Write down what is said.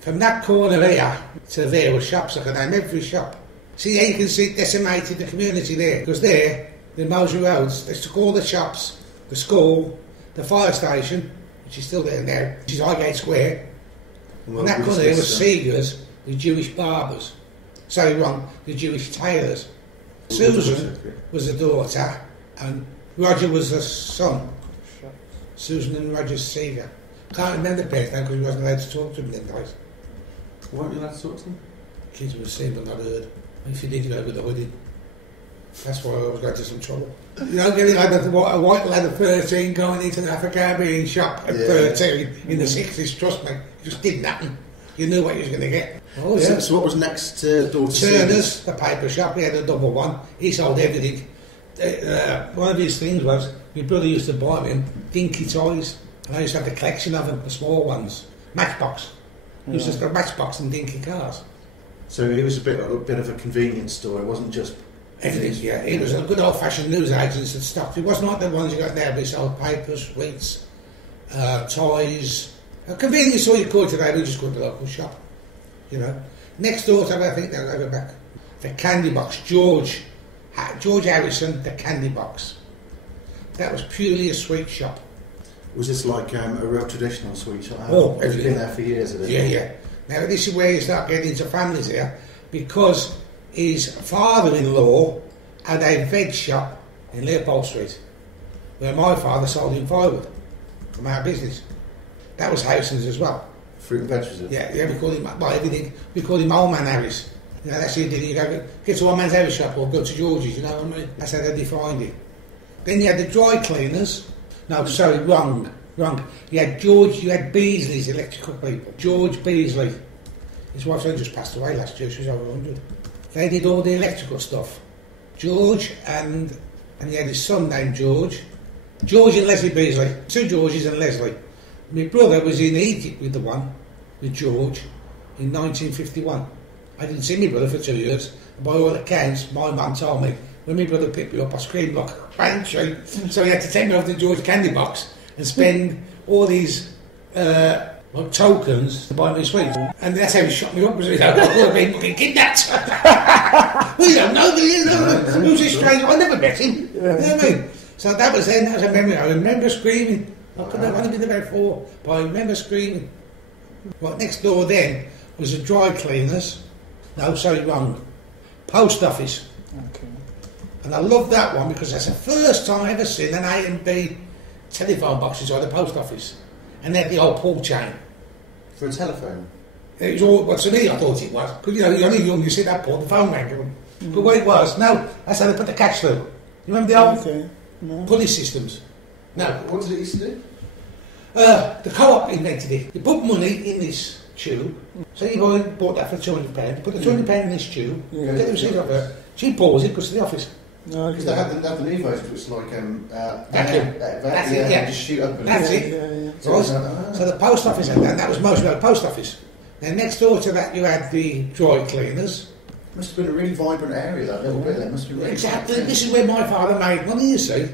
From that corner here to there were shops. I could name every shop. See, there you can see decimated the community there. Because there, the Moseley Roads, they took all the shops, the school, the fire station, which is still there now, which is Highgate Square. And that corner there was Seegers, the Jewish barbers. Sorry, wrong, the Jewish tailors. Susan was the daughter, and Roger was the son. Susan and Roger Seeger. Can't remember the best name because he wasn't allowed to talk to him then, guys. Why weren't you allowed to talk to them? Kids were seen but not heard. If you did, you over the hoodie. That's why I always got into some trouble. You know, getting like a white lad of 13 going into an Afro-Caribbean shop at 13 in the 60s, trust me, it just didn't happen. You knew what you was going to get. Oh, yeah. So what was next to Daughter Turner's, the paper shop, he had a double one. He sold everything. One of his things was, my brother used to buy him dinky toys. And I used to have the collection of them, the small ones. Matchbox. He used to sell Matchbox and dinky cars. So it was a bit of a convenience store, it wasn't just... Everything, yeah. It was a good old-fashioned newsagents and stuff. It wasn't like the ones you got now, they sold papers, sweets, toys. A convenience store you could today, we just go to the local shop, you know. Next door to that, I think they'll go back. The Candy Box, George Harrison, the Candy Box. That was purely a sweet shop. Was this like a real traditional sweet shop? Oh, everything. It's been there for years, isn't it? Yeah, yeah. Now this is where you start getting into families here, because his father-in-law had a veg shop in Leopold Street, where my father sold him firewood from our business. That was Harrison's as well. Fruit and vegetables? Yeah, we called him, well, everything, we called him Old Man Harris. You know, that's how you did it. You go, get to Old Man's Harris shop or go to George's, you know what I mean? That's how they defined it. Then you had the dry cleaners. No, sorry, wrong. You had Beasley's electrical people. George Beasley. His wife's only just passed away last year, she was over 100. They did all the electrical stuff. George and he had his son named George. George and Leslie Beasley. Two Georges and Leslie. My brother was in Egypt with George, in 1951. I didn't see my brother for 2 years. And by all accounts, my mum told me, when my brother picked me up, I screamed like a banshee. So he had to take me off the George Candy Box and spend all these tokens to buy me sweets. And that's how he shot me up, because he thought I would have been fucking kidnapped. We don't know, who's this stranger? I never met him. You know what I mean? So that was then, that was a memory. I remember screaming. I could have only been about 4, but I remember screaming. Right next door then was the dry cleaners. No, sorry, wrong. Post office. Okay. And I loved that one because that's the first time I ever seen an A and B telephone boxes by the post office. And they had the old pull chain. For a telephone? It was all, well, to me I thought it was. Because, you know, you're only young, you see that pull, the phone rang. But what it was, no, that's how they put the cash through. You remember the old pulley systems? No. What did it used to do? The co-op invented it. You put money in this tube. So you bought that for £200. You put the £200 in this tube, get the receipt off her. She pours it, goes to the office. No, because they had the Nevos, which was like vacuum. That's it, yeah. Just shoot up. That's it. Yeah. So the post office had that. That was most of the post office. Then next door to that, you had the dry cleaners. Must have been a really vibrant area, that little bit there. Must have been really Exactly. This is where my father made money, you see.